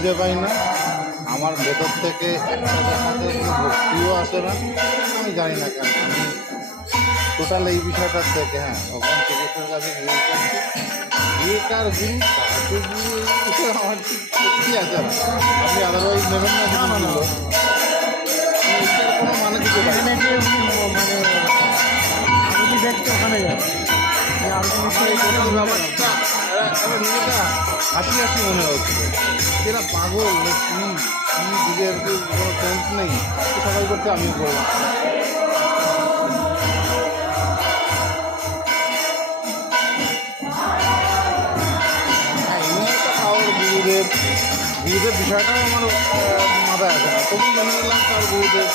খুঁজে পাই না, আমার ভেতর থেকে একটা জায়গাতে কোনো ভক্তিও আসে না। আমি জানি না কেন, আমি টোটাল এই বিষয়টার থেকে হ্যাঁ ভগবান শ্রীকৃষ্ণের কাছে গিয়েছি। বিয়ে কার গুরু তাকে গিয়ে আমার ঠিক সত্যি আছে না, আপনি আদারওয়াইজ নেবেন না জিনিসগুলো। এটার কোনো মানে কিছু পাই না। এখানে যে মানে আরতি দেখতে ওখানে যায় আমার এই টোটাল ব্যাপারটা একটা নিজেটা হাসি হাসি মনে হচ্ছে, এরা পাগল না কি দিকে আর কি কোনো সেন্স নেই, তো সবাই করছে আমিও করবো। হ্যাঁ এমনি একটা পাওয়ার গুরুদেব, গুরুদেব বিষয়টাও আমার মাথায় আসে না, তবু মনে করলাম তার গুরুদেব